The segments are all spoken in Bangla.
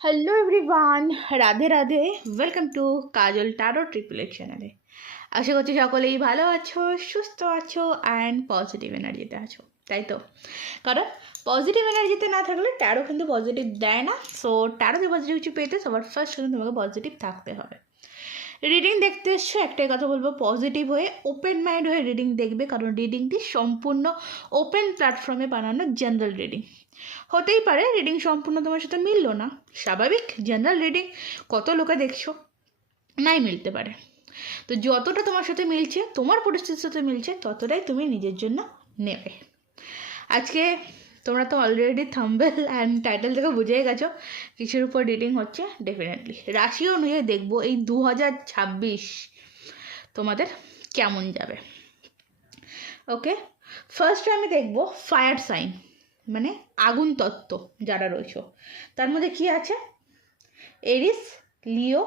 Hello everyone, Radhe Radhe. Welcome to Kajal Taro triplet চ্যানেলে। আশা করছি সকলেই ভালো আছো, সুস্থ আছো অ্যান্ড পজিটিভ এনার্জিতে আছো, তাই তো? কারণ পজিটিভ এনার্জিতে না থাকলে ট্যারো কিন্তু পজিটিভ দেয় না। সো ট্যারোতে পজিটিভ কিছু পেতে সবার ফার্স্ট কিন্তু তোমাকে পজিটিভ থাকতে হবে। রিডিং দেখতে এসছো, একটাই কথা বলবো, পজিটিভ হয়ে ওপেন মাইন্ড হয়ে রিডিং দেখবে, কারণ রিডিংটি সম্পূর্ণ ওপেন প্ল্যাটফর্মে বানানো জেনারেল রিডিং। হতেই পারে রিডিং সম্পূর্ণ তোমার সাথে মিললো না, স্বাভাবিক। জেনারেল রিডিং কত লোকে দেখছো, নাই মিলতে পারে। তো যতটা তোমার সাথে মিলছে, তোমার পরিস্থিতির সাথে মিলছে, ততটাই তুমি নিজের জন্য নেবে। আজকে তোমরা তো অলরেডি থাম্বনেল অ্যান্ড টাইটেল থেকে বুঝেই গেছো কিসের উপর রিডিং হচ্ছে। ডেফিনেটলি রাশি অনুযায়ী দেখবো এই 2026 তোমাদের কেমন যাবে। ওকে, ফার্স্টে আমি দেখবো ফায়ার সাইন, মানে আগুন তত্ত্ব যারা রয়েছে, তার মধ্যে কি আছে? এরিস, লিও,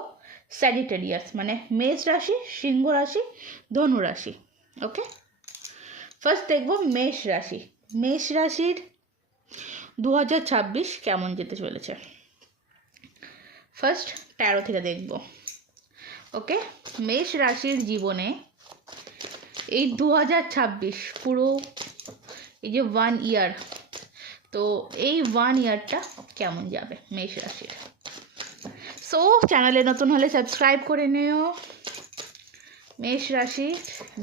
স্যাজিটেরিয়াস, মানে মেষ রাশি, সিংহ রাশি, ধনু রাশি। ওকে, ফার্স্ট দেখবো মেষ রাশি। মেষ রাশির 2026 কেমন যেতে চলেছে ফার্স্ট ট্যারো থেকে দেখব। ওকে, মেষ রাশির জীবনে এই 2026 পুরো এই যে 1 ইয়ার, তো এই 1 ইয়ারটা কেমন যাবে মেষ রাশির। সো চ্যানেলে নতুন হলে সাবস্ক্রাইব করে নিও। মেষ রাশি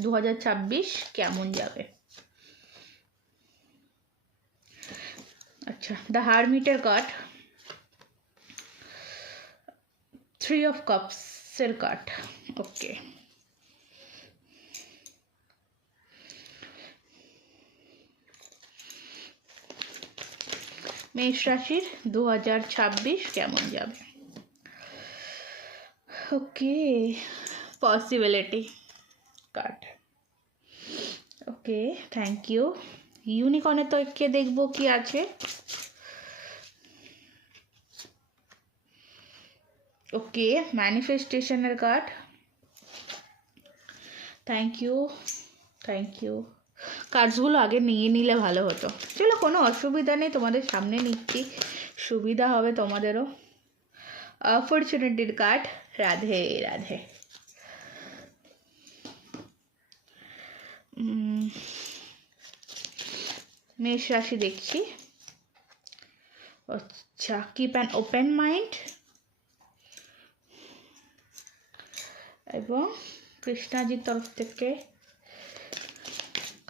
2026 কেমন যাবে। আচ্ছা, দ্য হারমিটের কার্ড, 3 of Cups এর কার্ড। ওকে, মেষ রাশির 2026 কেমন যাবে। Okay, possibility card. Okay, thank you. ইউনিকর্নের তো কে দেখবো কি আছে। ওকে, ম্যানিফেস্টেশনের card. Thank you, thank you. কার্ডসগুলো আগে নিয়ে নিলে ভালো হতো। চলো, কোনো অসুবিধা নেই, তোমাদের সামনে নিচ্ছি, সুবিধা হবে তোমাদেরও। অপরচুনিটির কার্ড। রাধে রাধে। মেষ রাশি দেখছি। আচ্ছা, কিপ অ্যান ওপেন মাইন্ড এবং কৃষ্ণাজির তরফ থেকে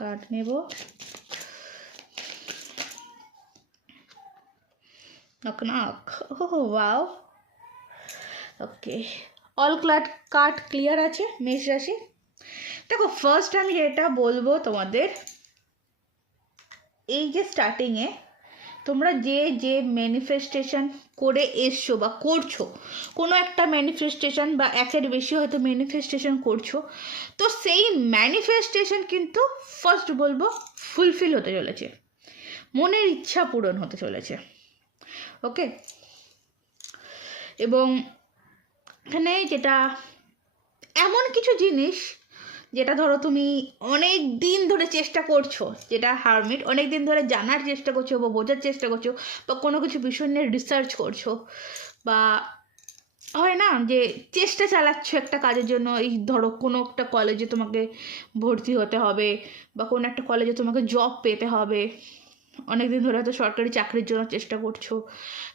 কার্ড নেব। Knock knock. Oh wow. Okay, all card clear আছে মেষ রাশি। দেখো, ফার্স্ট আমি যেটা বলবো তোমাদের, এই যে স্টার্টিংয়ে তোমরা যে যে ম্যানিফেস্টেশন করে এসছো বা করছো, কোনো একটা ম্যানিফেস্টেশন বা একের বেশি হয়তো ম্যানিফেস্টেশন করছো, তো সেই ম্যানিফেস্টেশন কিন্তু ফার্স্ট বলবো ফুলফিল হতে চলেছে, মনের ইচ্ছা পূরণ হতে চলেছে। ওকে, এবং এখানে যেটা এমন কিছু জিনিস যেটা ধরো তুমি অনেক দিন ধরে চেষ্টা করছো, যেটা হারমিট অনেক দিন ধরে জানার চেষ্টা করছো বা বোঝার চেষ্টা করছো, বা কোনো কিছু বিষয় নিয়ে রিসার্চ করছো, বা হয় না যে চেষ্টা চালাচ্ছ একটা কাজের জন্য। এই ধরো কোনো একটা কলেজে তোমাকে ভর্তি হতে হবে, বা কোনো একটা কলেজে তোমাকে জব পেতে হবে, অনেক দিন ধরে হয়তো সরকারি চাকরির জন্য চেষ্টা করছো।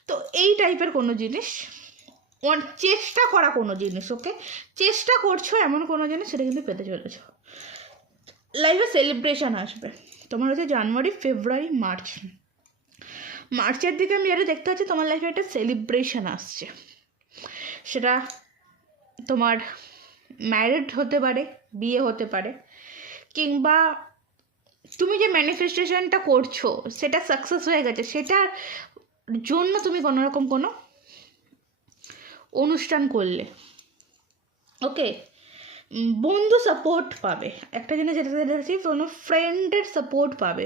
তো এই টাইপের কোনো জিনিস, চেষ্টা করা কোনো জিনিস, ওকে, চেষ্টা করছো এমন কোনো জিনিস, সেটা কিন্তু পেতে চলেছ। লাইফে সেলিব্রেশন আসবে তোমার, হচ্ছে জানুয়ারি, ফেব্রুয়ারি, মার্চের দিকে আমি যেটা দেখতে পাচ্ছি, তোমার লাইফে একটা সেলিব্রেশন আসছে। সেটা তোমার ম্যারিড হতে পারে, বিয়ে হতে পারে, কিংবা তুমি যে ম্যানিফেস্টেশনটা করছো সেটা সাকসেস হয়ে গেছে, সেটার জন্য তুমি কোনোরকম কোনো অনুষ্ঠান করলে। ওকে, বন্ধু সাপোর্ট পাবে, একটা জিনিস যেটা দেখছি, কোনো ফ্রেন্ডের সাপোর্ট পাবে,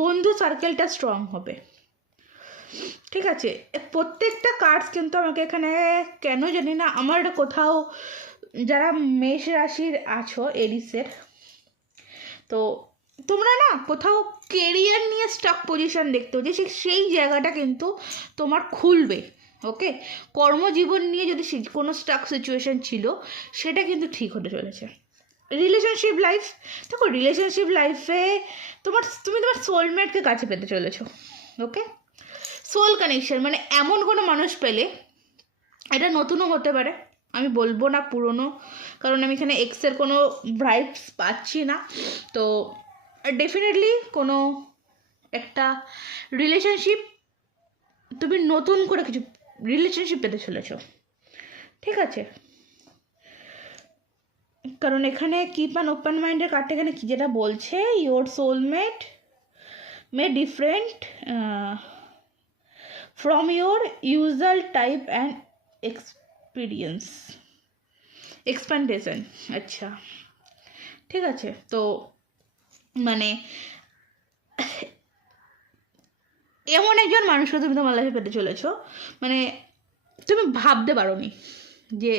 বন্ধু সার্কেলটা স্ট্রং হবে। ঠিক আছে, প্রত্যেকটা কার্ডস কিন্তু আমাকে এখানে কেন জানি না, আমার কোথাও যারা মেষ রাশির আছো, এরিসের, তো তোমরা না কোথাও কেরিয়ার নিয়ে স্টাক পজিশন দেখতে হচ্ছে, সেই জায়গাটা কিন্তু তোমার খুলবে। ওকে, কর্মজীবন নিয়ে যদি কোনো স্টাক সিচুয়েশন ছিল সেটা কিন্তু ঠিক হতে চলেছে। রিলেশনশিপ লাইফ, দেখো রিলেশনশিপ লাইফে তুমি তোমার সোলমেটকে কাছে পেতে চলেছো। ওকে, সোল কানেকশন মানে এমন কোনো মানুষ পেলে, এটা নতুনও হতে পারে, আমি বলবো না পুরনো, কারণ আমি এখানে এক্সের কোনো ভাইবস পাচ্ছি না। তো ডেফিনেটলি কোনো একটা রিলেশনশিপ, তুমি নতুন করে কিছু রিলেশনশিপ পেতে চলেছো, ঠিক আছে? কারণ এখানে কিপ অ্যান ওপেন মাইন্ডের কার্ডটা এখানে কি যেটা বলছে, your soulmate may different from your usual type and expectation. আচ্ছা, ঠিক আছে। তো মানে এমন একজন মানুষকে তুমি তোমার লাইফে পেতে চলেছো, মানে তুমি ভাবতে পারো নি যে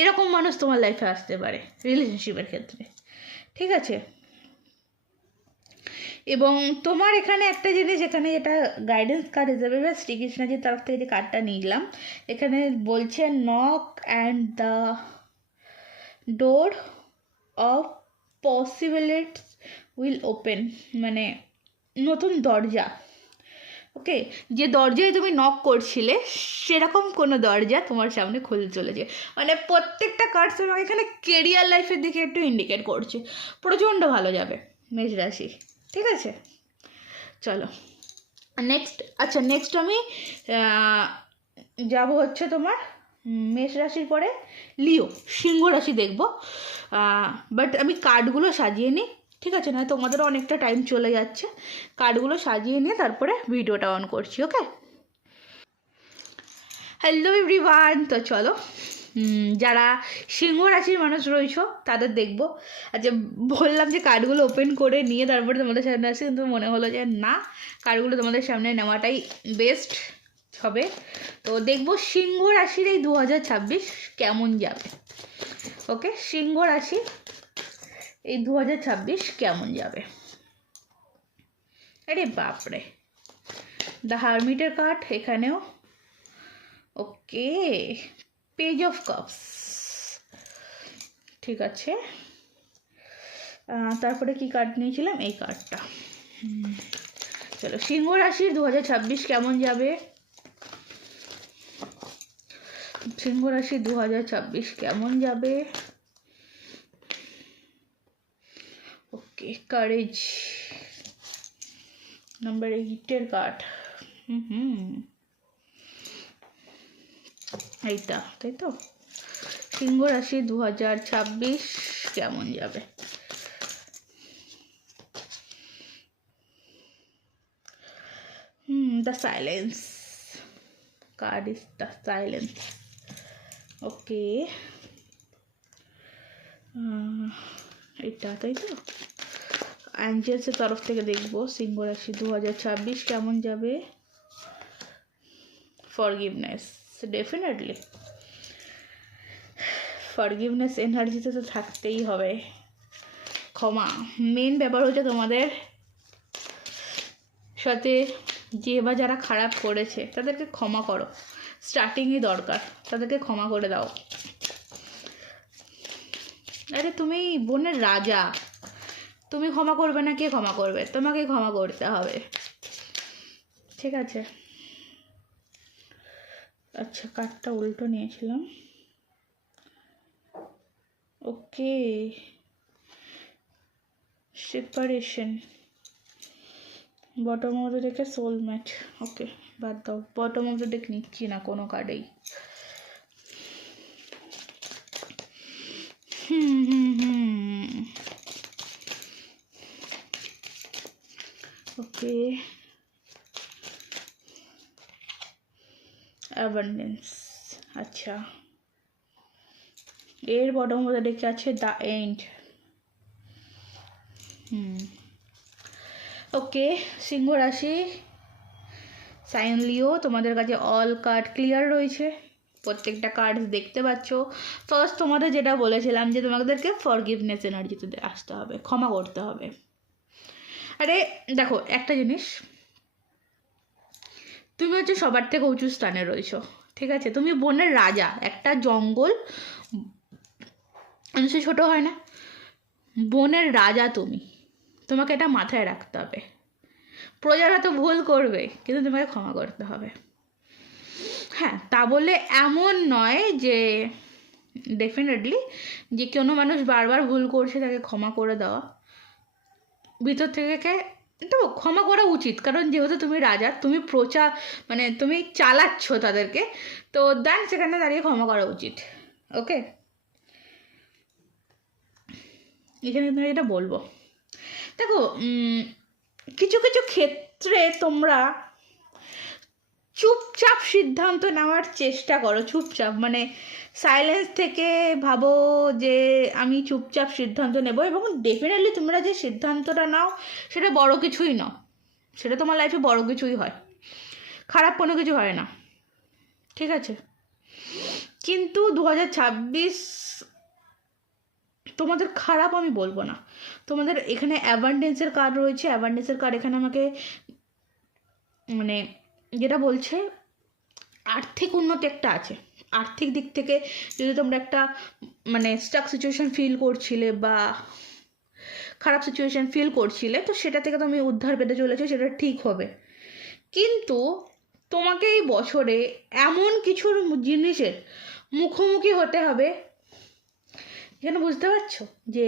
এরকম মানুষ তোমার লাইফে আসতে পারে রিলেশনশিপের ক্ষেত্রে, ঠিক আছে? এবং তোমার এখানে একটা জিনিস, এখানে যেটা গাইডেন্স কার্ড হিসেবে বা শ্রীকৃষ্ণজির তরফ থেকে যে কার্ডটা নিলাম, এখানে বলছে knock and the door of possibilities will open, মানে নতুন দরজা। ওকে, যে দরজায় তুমি নক করছিলে সেরকম কোনো দরজা তোমার সামনে খুলতে চলেছে। মানে প্রত্যেকটা কার্ড তোমাকে এখানে কেরিয়ার লাইফের দিকে একটু ইন্ডিকেট করছে, প্রচণ্ড ভালো যাবে মেষ রাশি, ঠিক আছে? চলো নেক্সট। আচ্ছা, নেক্সট আমি যাব হচ্ছে তোমার মেষ রাশির পরে লিও, সিংহ রাশি দেখবো। বাট আমি কার্ডগুলো সাজিয়ে নিই, ঠিক আছে? না তোমাদেরও অনেকটা টাইম চলে যাচ্ছে, কার্ডগুলো সাজিয়ে নিয়ে তারপরে ভিডিওটা অন করছি। ওকে, হ্যালো এভরিওয়ান। তো চলো, যারা সিংহ রাশির মানুষ রয়েছো তাদের দেখবো। আচ্ছা, বললাম যে কার্ডগুলো ওপেন করে নিয়ে তারপরে তোমাদের সামনে আসে, কিন্তু মনে হলো যে না, কার্ডগুলো তোমাদের সামনে নেওয়াটাই বেস্ট হবে। তো দেখবো সিংহ রাশির এই 2026 কেমন যাবে। ওকে, সিংহ রাশি এই 2026 কেমন যাবে। আরে বাপরে, দ্য হারমিটের কার্ড এখানেও। ওকে, পেজ অফ কাপস, ঠিক আছে। তারপরে কি কার্ড নিয়েছিলাম, এই কার্ডটা। চলো, সিংহ রাশির 2026 কেমন যাবে। সিংহ রাশি 2026 কেমন যাবে। ওকে, কারেজ নাম্বার 8-এর কার্ড। এইটা, তাই তো? সিংহ রাশি 2026 কেমন যাবে। The silence card is the silence. ওকে, এটা তাই তো? অ্যাঞ্জেলসের তরফ থেকে দেখবো সিংহ রাশি 2026 কেমন যাবে। ফরগিভনেস, ডেফিনেটলি ফরগিভনেস এনার্জিতে তো থাকতেই হবে। ক্ষমা, মেন ব্যাপার হচ্ছে তোমাদের সাথে যে বা যারা খারাপ করেছে তাদেরকে ক্ষমা করো, স্টার্টিংই দরকার, তাদেরকে ক্ষমা করে দাও। আরে তুমি বোনের রাজা, তুমি ক্ষমা করবে না, কে ক্ষমা করবে? তোমাকে ক্ষমা করতে হবে, ঠিক আছে? আচ্ছা, কার্ডটা উল্টো নিয়েছিলাম। ওকে, সেপারেশন, বটম অফ দ্য ডেকে সোলমেট। ওকে, বাদ দাও, বটম অফ দ্য ডেক নিচ্ছি না কোনো কার্ডেই। ওকে, অ্যাবান্ডেন্স। আচ্ছা, এর বটম অফ দ্য ডেকে আছে দ্য এন্ড। ওকে, সিংহ রাশি সাইন লিও, তোমাদের কাছে অল কার্ড ক্লিয়ার রয়েছে, প্রত্যেকটা কার্ড দেখতে পাচ্ছ। ফার্স্ট তোমাদের যেটা বলেছিলাম যে তোমাদেরকে ফরগিভনেস এনার্জিতে আসতে হবে, ক্ষমা করতে হবে। আরে দেখো একটা জিনিস, তুমি হচ্ছে সবার থেকে উঁচু স্থানে রয়েছো, ঠিক আছে, তুমি বনের রাজা, একটা জঙ্গল সে ছোট হয় না, বনের রাজা তুমি, তোমাকে এটা মাথায় রাখতে হবে। প্রজারা তো ভুল করবে, কিন্তু তোমাকে ক্ষমা করতে হবে। হ্যাঁ, তা বলে এমন নয় যে ডেফিনেটলি যে কোনো মানুষ বারবার ভুল করছে তাকে ক্ষমা করে দেওয়া, ভিতর থেকে তো ক্ষমা করা উচিত, কারণ যেহেতু তুমি রাজা, তুমি প্রজা, মানে তুমি চালাচ্ছ তাদেরকে, তো দেন সেখানে দাঁড়িয়ে ক্ষমা করা উচিত। ওকে, এখানে তুমি এটা বলবো। দেখো, কিছু কিছু ক্ষেত্রে তোমরা চুপচাপ সিদ্ধান্ত নেওয়ার চেষ্টা করো, চুপচাপ, মানে সাইলেন্স থেকে ভাবো যে আমি চুপচাপ সিদ্ধান্ত নেব, এবং ডেফিনেটলি তোমরা যে সিদ্ধান্তটা নাও সেটা বড় কিছুই নাও, সেটা তোমার লাইফে বড় কিছুই হয়, খারাপ কোনো কিছু হয় না, ঠিক আছে। কিন্তু 2026 তোমাদের খারাপ আমি বলবো না, তোমাদের এখানে অ্যাবান্ডেন্সের কার্ড রয়েছে, অ্যাবান্ডেন্সের কার্ড এখানে আমাকে মানে যেটা বলছে আর্থিক উন্নতি একটা আছে। আর্থিক দিক থেকে যদি তোমরা একটা মানে স্টাক সিচুয়েশন ফিল করছিলে বা খারাপ সিচুয়েশন ফিল করছিলে, তো সেটা থেকে তুমি উদ্ধার পেতে চলেছো, সেটা ঠিক হবে। কিন্তু তোমাকে এই বছরে এমন কিছু জিনিসের মুখোমুখি হতে হবে, এখানে বুঝতে পারছো যে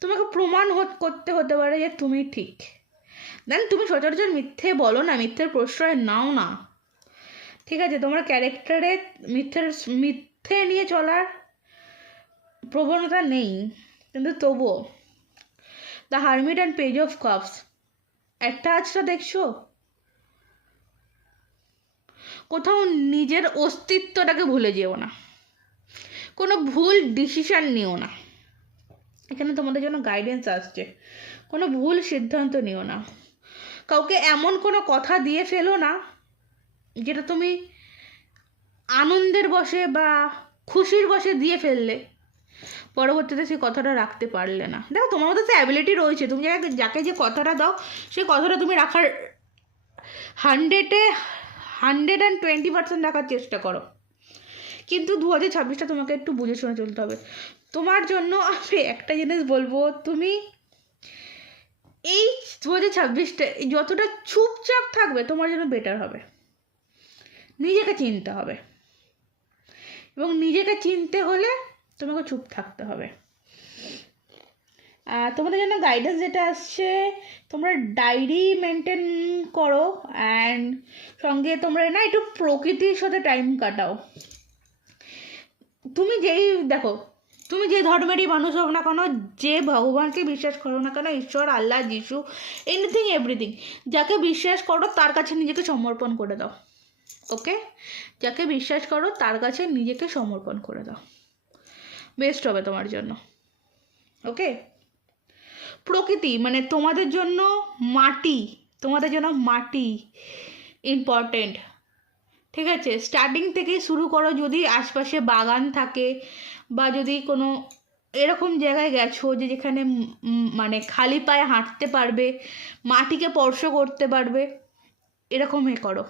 তোমাকে প্রমাণ করতে হতে পারে যে তুমি ঠিক। দেন তুমি সচরাচর মিথ্যে বলো না, মিথ্যের প্রশ্রয় নাও না, ঠিক আছে। তোমার ক্যারেক্টারে মিথ্যে নিয়ে চলার প্রবণতা নেই, কিন্তু তবুও the hermit and page of cups একটা আজটা দেখছো, কোথাও নিজের অস্তিত্বটাকে ভুলে যেও না, কোনো ভুল ডিসিশান নিও না, এখানে তোমাদের জন্য গাইডেন্স আসছে, কোনো ভুল সিদ্ধান্ত নিও না, কাউকে এমন কোনো কথা দিয়ে ফেলো না যেটা তুমি আনন্দের বশে বা খুশির বশে দিয়ে ফেললে, পরবর্তীতে সেই কথাটা রাখতে পারলে না। দেখো, তোমার মধ্যে তো অ্যাবিলিটি রয়েছে, তুমি যাকে যে কথাটা দাও সেই কথাটা তুমি রাখার 120% রাখার চেষ্টা করো, কিন্তু 2026টা তোমাকে একটু বুঝে শুনে চলতে হবে। তোমার জন্য আমি একটা জিনিস বলবো, তুমি এই 2026টা যতটা চুপচাপ থাকবে তোমার জন্য বেটার হবে। নিজেকে চিনতে হবে, এবং নিজেকে চিনতে হলে তোমাকে চুপ থাকতে হবে। তোমাদের জন্য গাইডেন্স যেটা আসছে, তোমরা ডায়েরি মেনটেন করো, অ্যান্ড সঙ্গে তোমরা না একটু প্রকৃতির সাথে টাইম কাটাও। তুমি দেখো, তুমি যে ধর্মেরই মানুষ হোক না কেন, যে ভগবানকে বিশ্বাস করো না কেন, ঈশ্বর, আল্লাহ, যিশু, এনিথিং এভরিথিং, যাকে বিশ্বাস করো তার কাছে নিজেকে সমর্পণ করে দাও। ওকে, যাকে বিশ্বাস করো তার কাছে নিজেকে সমর্পণ করে দাও, বেস্ট হবে তোমার জন্য। ওকে, প্রকৃতি মানে তোমাদের জন্য মাটি ইম্পর্টেন্ট, ঠিক আছে। স্টার্টিং থেকে শুরু করো, যদি আশপাশে বাগান থাকে বা যদি কোনো এরকম জায়গায় গেছো যে যেখানে মানে খালি পায়ে হাঁটতে পারবে, মাটিকে স্পর্শ করতে পারবে, এরকম করো,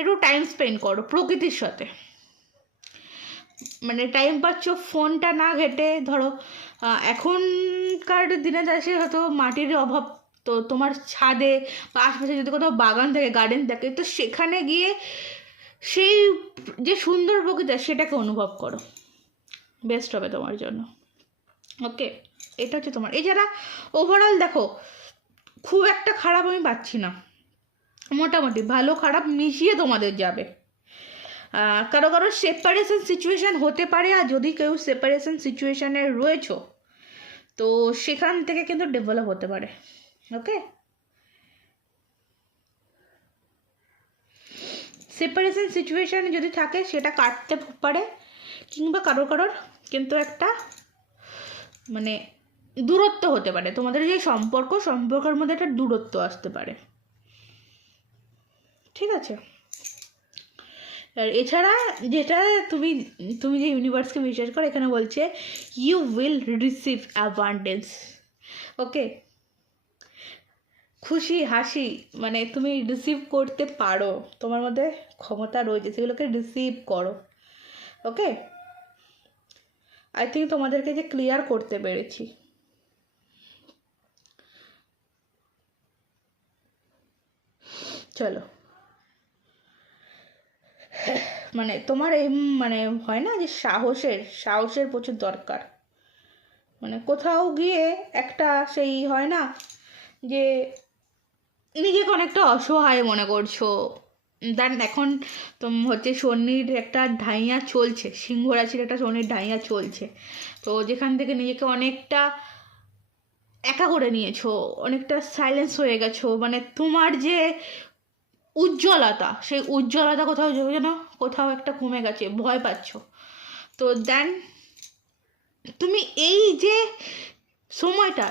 একটু টাইম স্পেন্ড করো প্রকৃতির সাথে, মানে টাইম পাচ্ছ ফোনটা না ঘেটে। ধরো এখনকার দিনে দেশে হয়তো মাটির অভাব, তো তোমার ছাদে বা আশপাশে যদি কোথাও বাগান থাকে, গার্ডেন থাকে, তো সেখানে গিয়ে সেই যে সুন্দর প্রকৃতি সেটাকে অনুভব করো, বেস্ট হবে তোমার জন্য। ওকে, এটা হচ্ছে তোমার। এছাড়া ওভারঅল দেখো, খুব একটা খারাপ আমি পাচ্ছি না, মোটামুটি ভালো খারাপ মিশিয়ে তোমাদের যাবে। কারো কারো সেপারেশন সিচুয়েশান হতে পারে, আর যদি কেউ সেপারেশন সিচুয়েশানে রয়েছো তো সেখান থেকে কিন্তু ডেভেলপ হতে পারে। ওকে, সেপারেশন সিচুয়েশান যদি থাকে সেটা কাটতে পারে, কিংবা কারোর কিন্তু একটা মানে দূরত্ব হতে পারে, তোমাদের যে সম্পর্কের মধ্যে একটা দূরত্ব আসতে পারে, ঠিক আছে। আর এছাড়া যেটা তুমি যে ইউনিভার্সকে বিশ্বাস করো, এখানে বলছে ইউ উইল রিসিভ অ্যাবান্ডেন্স। ওকে, খুশি হাসি মানে তুমি রিসিভ করতে পারো, তোমার মধ্যে ক্ষমতা রয়েছে, সেগুলোকে রিসিভ করো। ওকে, আই থিঙ্ক তোমাদেরকে যে ক্লিয়ার করতে পেরেছি। চলো, মানে তোমার এই মানে হয় না যে সাহসের প্রচুর দরকার। মানে কোথাও গিয়ে একটা সেই হয় না যে নিজেকে অনেকটা অসহায় মনে করছো, দেন এখন হচ্ছে শনির একটা ঢাইয়া চলছে, সিংহ রাশির একটা শনির ঢাইয়া চলছে, তো যেখান থেকে নিজেকে অনেকটা একা করে নিয়েছো, অনেকটা সাইলেন্স হয়ে গেছো, মানে তোমার যে উজ্জ্বলতা, সেই উজ্জ্বলতা কোথাও যেন কোথাও একটা কমে গেছে, ভয় পাচ্ছ। তো দেন তুমি এই যে সময়টা,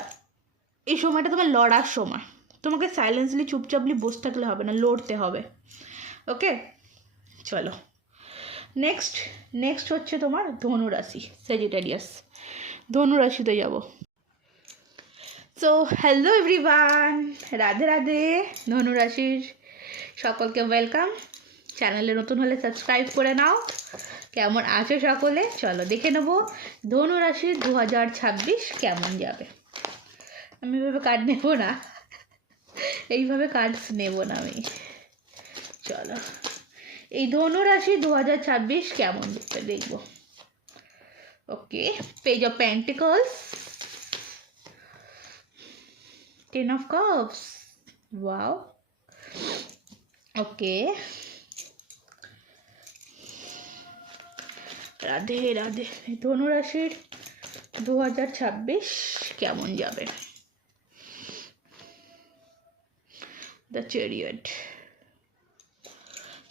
এই সময়টা তোমার লড়ার সময়, তোমাকে সাইলেন্সলি চুপচাপলি বসে থাকলে হবে না, লড়তে হবে। ওকে, চলো নেক্সট হচ্ছে তোমার ধনুরাশি, সেজিটেরিয়াস, ধনুরাশিতে যাব। So hello everyone, Radhe Radhe, ধনুরাশির সকলকে ওয়েলকাম। চ্যানেলে নতুন হলে সাবস্ক্রাইব করে নাও। কেমন আছো সকলে, চলো দেখে নেবো ধনুরাশির 2026 কেমন যাবে। আমি এভাবে কার্ড নেবো না, এইভাবে কার্ডস নেব না আমি। চলো এই ধনুরাশি 2026 কেমন যাবে দেখবো। Okay, page of pentacles, 10 of cups, wow, okay, Radhe Radhe, ধনুরাশির 2026 কেমন যাবে। The chariot,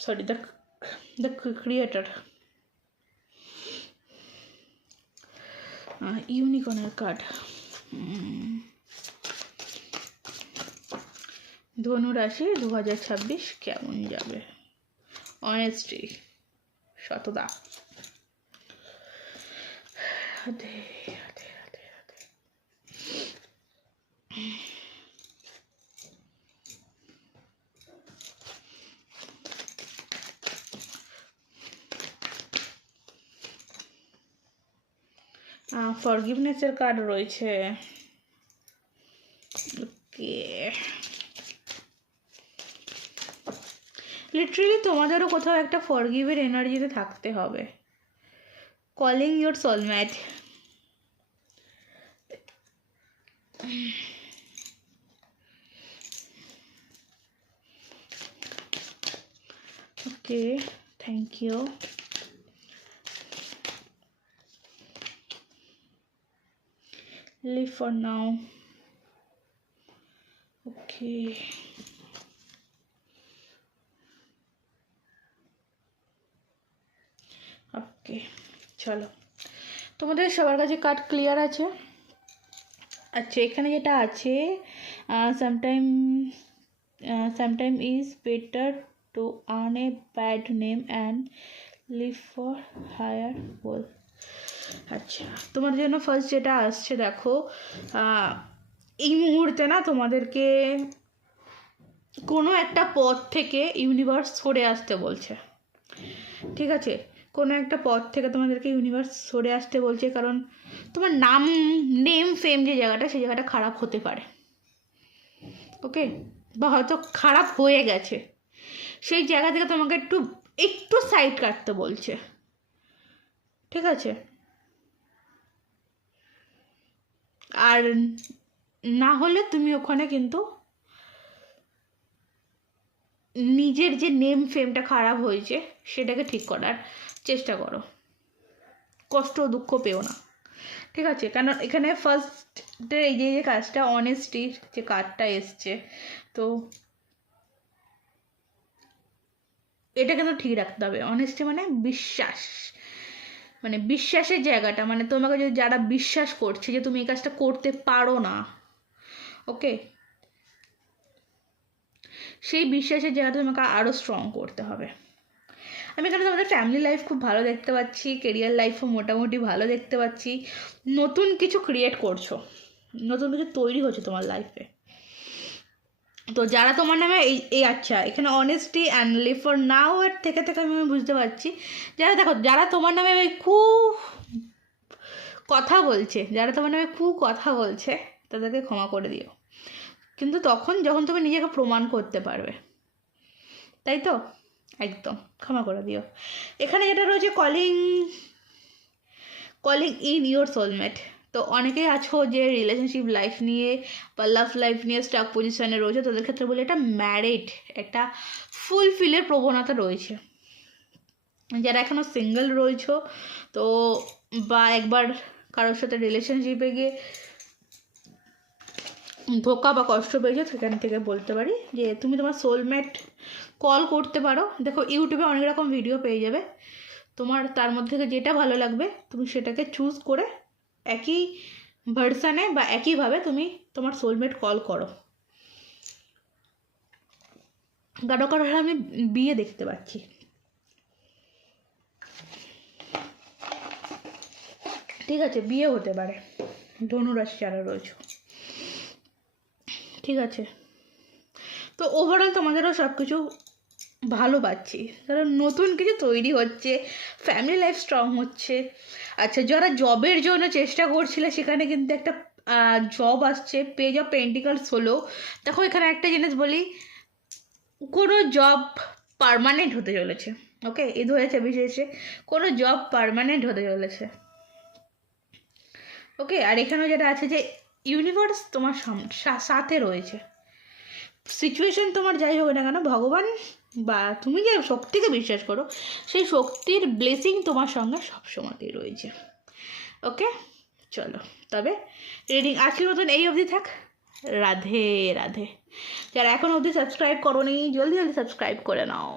sorry, the creator, ইউনিকর্নের কার্ড। ধনুরাশি 2026 কেমন যাবে, অনেস্টি, সততা, রাধে রাধে রাধে রাধে। ফরগিভনেসের কার্ড রয়েছে। ওকে, লিটারালি তোমাদেরও কোথাও একটা ফরগিভের এনার্জিতে থাকতে হবে। Calling your soulmate, okay, thank you. Live for now. Okay. Okay, চলো তোমাদের সবার কাছে কার্ড ক্লিয়ার আছে। আচ্ছা, এখানে যেটা আছে, sometime is better to earn a bad name and live for higher goal. আচ্ছা, তোমার জন্য ফার্স্ট যেটা আসছে দেখো, এই মুহূর্তে না তোমাদেরকে কোনো একটা পথ থেকে ইউনিভার্স সরে আসতে বলছে। ঠিক আছে, কোনো একটা পথ থেকে তোমাদেরকে ইউনিভার্স সরে আসতে বলছে, কারণ তোমার নেম ফেম যে জায়গাটা, সেই জায়গাটা খারাপ হতে পারে। ওকে, বা হয়তো খারাপ হয়ে গেছে, সেই জায়গা থেকে তোমাকে একটু সাইড কাটতে বলছে। ঠিক আছে, আর না হলে তুমি ওখানে কিন্তু নিজের যে নেম ফেমটা খারাপ হয়েছে সেটাকে ঠিক করার চেষ্টা করো, কষ্ট দুঃখ পেও না। ঠিক আছে, কারণ এখানে ফার্স্টে এই যে কাজটা, অনেস্টির যে কার্ডটা এসছে, তো এটা কিন্তু ঠিক রাখতে হবে। অনেস্টি মানে বিশ্বাস, মানে বিশ্বাসের জায়গাটা, মানে তোমাকে যদি যারা বিশ্বাস করছে যে তুমি এই কাজটা করতে পারো না, ওকে, সেই বিশ্বাসের জায়গাটা তোমাকে আরও স্ট্রং করতে হবে। আমি এখানে তোমাদের ফ্যামিলি লাইফ খুব ভালো দেখতে পাচ্ছি, কেরিয়ার লাইফও মোটামুটি ভালো দেখতে পাচ্ছি, নতুন কিছু ক্রিয়েট করছো, নতুন কিছু তৈরি হচ্ছে তোমার লাইফে। তো যারা তোমার নামে এই আচ্ছা এখানে honesty and live for now এর থেকে আমি বুঝতে পারছি যারা তোমার নামে খুব কথা বলছে, তাদেরকে ক্ষমা করে দিও, কিন্তু তখন যখন তুমি নিজেকে প্রমাণ করতে পারবে, তাই তো? একদম ক্ষমা করে দিও। এখানে যেটা রয়েছে কলিং ইন ইউর সোলমেট। তো অনেকেই আছো যে রিলেশনশিপ লাইফ নিয়ে বা লাভ লাইফ নিয়ে স্টাক পজিশনে রয়েছে, তাদের ক্ষেত্রে বলে এটা ম্যারিড একটা ফুলফিলের প্রবণতা রয়েছে। যারা এখনও সিঙ্গেল রয়েছো তো বা একবার কারোর সাথে রিলেশনশিপে গিয়ে ধোকা বা কষ্ট পেয়েছো, সেখান থেকে বলতে পারি যে তুমি তোমার সোলমেট কল করতে পারো। দেখো ইউটিউবে অনেক রকম ভিডিও পেয়ে যাবে, তোমার তার মধ্যে থেকে যেটা ভালো লাগবে তুমি সেটাকে চুজ করে একই ভার্সানে বা একইভাবে তুমি তোমার সোলমেট কল করো। কারো আমি বিয়ে দেখতে পাচ্ছি, ঠিক আছে? বিয়ে হতে পারে ধনুরাশি যারা রয়েছে, ঠিক আছে? তো ওভারঅল তোমাদেরও সব কিছু ভালো পাচ্ছি, কারণ নতুন কিছু তৈরি হচ্ছে, ফ্যামিলি লাইফ স্ট্রং হচ্ছে। আচ্ছা, যারা জবের জন্য চেষ্টা করছিলে সেখানে কিন্তু একটা জব আসছে, পেজ অফ পেন্টিকলস হলো। দেখো এখানে একটা জিনিস বলি, কোনো জব পার্মানেন্ট হতে চলেছে, ওকে? এই 2024 এসে কোনো জব পার্মানেন্ট হতে চলেছে, ওকে? আর এখানেও যেটা আছে যে ইউনিভার্স তোমার সাথে রয়েছে, সিচুয়েশন তোমার যাই হোক না কেন, ভগবান বা তুমি যে শক্তিকে বিশ্বাস করো সেই শক্তির ব্লেসিং তোমার সঙ্গে সবসময়তেই রয়েছে, ওকে? চলো তবে রিডিং আজকের মতন এই অবধি থাক। রাধে রাধে। যারা এখন অবধি সাবস্ক্রাইব করোনি জলদি সাবস্ক্রাইব করে নাও।